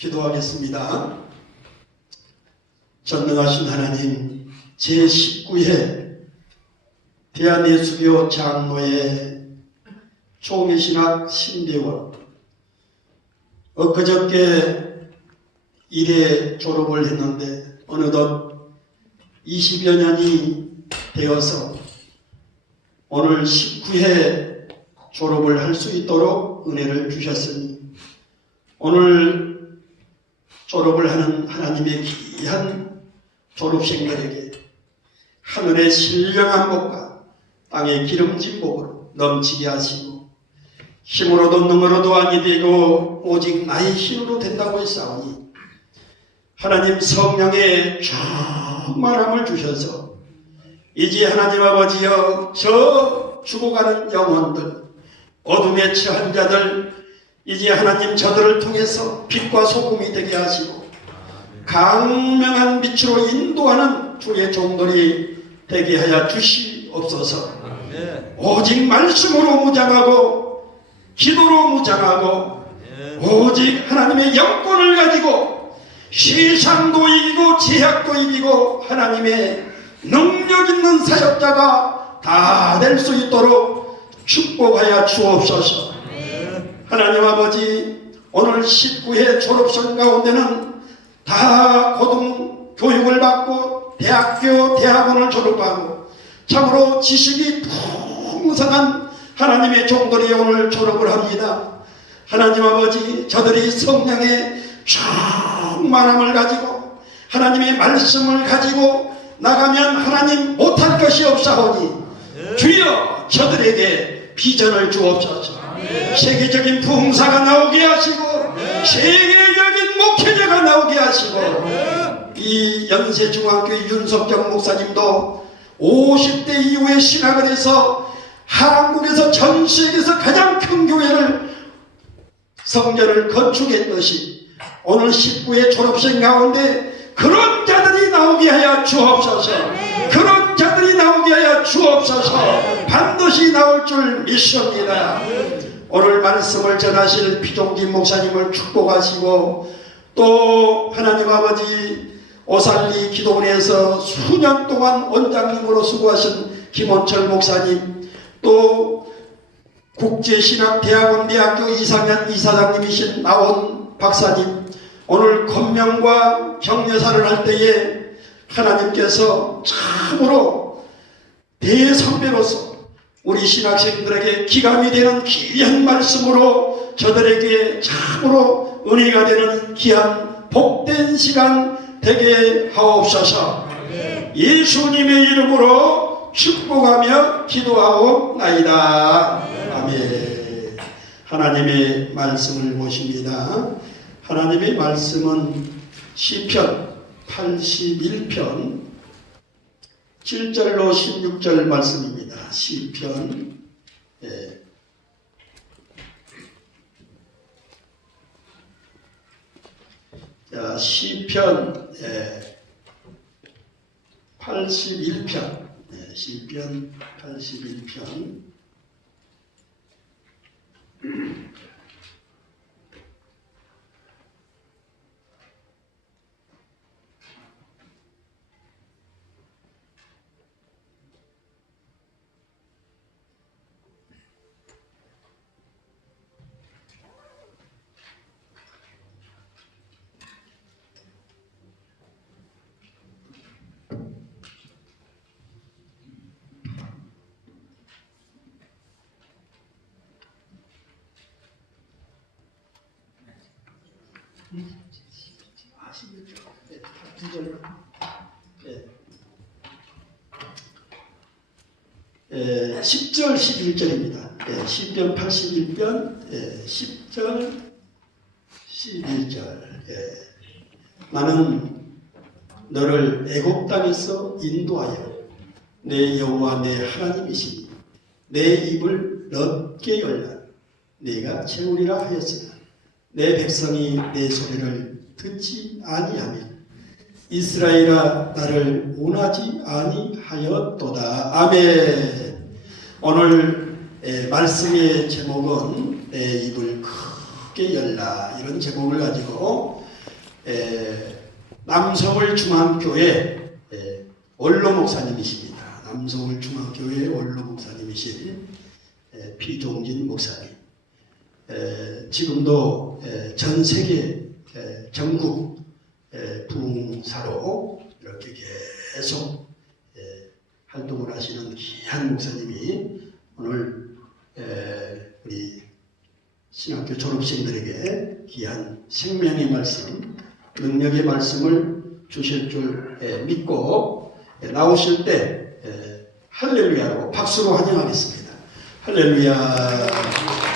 기도하겠습니다. 전능하신 하나님 제19회 대한예수교 장로회 총회신학 신대원 엊그저께 일에 졸업을 했는데 어느덧 20여 년이 되어서 오늘 19회 졸업을 할 수 있도록 은혜를 주셨으니 오늘 졸업을 하는 하나님의 귀한 졸업생들에게 하늘의 신령한 복과 땅의 기름진 복으로 넘치게 하시고 힘으로도 능으로도 아니 되고 오직 나의 힘으로 된다고 했사오니 하나님 성령의 충만함을 주셔서 이제 하나님 아버지여 저 죽어가는 영혼들 어둠에 처한 자들 이제 하나님 저들을 통해서 빛과 소금이 되게 하시고 강명한 빛으로 인도하는 주의 종들이 되게 하여 주시옵소서. 오직 말씀으로 무장하고 기도로 무장하고 오직 하나님의 영권을 가지고 세상도 이기고 제약도 이기고 하나님의 능력 있는 사역자가 다 될 수 있도록 축복하여 주옵소서. 하나님 아버지 오늘 19회 졸업생 가운데는 다 고등 교육을 받고 대학교 대학원을 졸업하고 참으로 지식이 풍성한 하나님의 종들이 오늘 졸업을 합니다. 하나님 아버지 저들이 성령의 충만함을 가지고 하나님의 말씀을 가지고 나가면 하나님 못할 것이 없사오니 주여 저들에게 비전을 주옵소서 세계적인 부흥사가 나오게 하시고 세계적인 목회자가 나오게 하시고 이 연세중학교 윤석경 목사님도 50대 이후에 신학을 해서 한국에서 전 세계에서 가장 큰 교회를 성전을 건축했듯이 오늘 19회 졸업생 가운데 그런 자들이 나오게 하여 주옵소서. 그런 자들이 나오게 하여 주옵소서. 반드시 나올 줄 믿습니다 오늘 말씀을 전하실 피종진 목사님을 축복하시고 또 하나님 아버지 오살리 기도원에서 수년 동안 원장님으로 수고하신 김원철 목사님 또 국제신학대학원대학교 이사년 이사장님이신 나온 박사님 오늘 건명과 격려사를 할 때에 하나님께서 참으로 대선배로서 우리 신학생들에게 기감이 되는 귀한 말씀으로 저들에게 참으로 은혜가 되는 귀한 복된 시간 되게 하옵소서. 예수님의 이름으로 축복하며 기도하옵나이다. 아멘. 하나님의 말씀을 모십니다. 하나님의 말씀은 시편 81편 7절로 16절 말씀입니다. 시편 예. 자, 시편 예. 81편 예, 시편 81편 에, 10절 11절입니다. 예, 시편 81편 예, 10절 11절 예. 나는 너를 애굽 땅에서 인도하여 내 여호와 내 하나님이시니 내 입을 넓게 열라 내가 채우리라 하였으나 내 백성이 내 소리를 듣지 아니하면 이스라엘아 나를 원하지 아니하였도다. 아멘. 오늘 에, 말씀의 제목은 내 입을 크게 열라 이런 제목을 가지고 에, 남서울 중앙교회 에, 원로 목사님이십니다. 남서울 중앙교회 원로 목사님이신 에, 피종진 목사님. 에, 지금도 에, 전 세계 에, 전국 에, 부흥사로 이렇게 계속 에, 활동을 하시는 귀한 목사님이 오늘 에, 우리 신학교 졸업생들에게 귀한 생명의 말씀, 능력의 말씀을 주실 줄 에, 믿고 에, 나오실 때 에, 할렐루야로 박수로 환영하겠습니다. 할렐루야.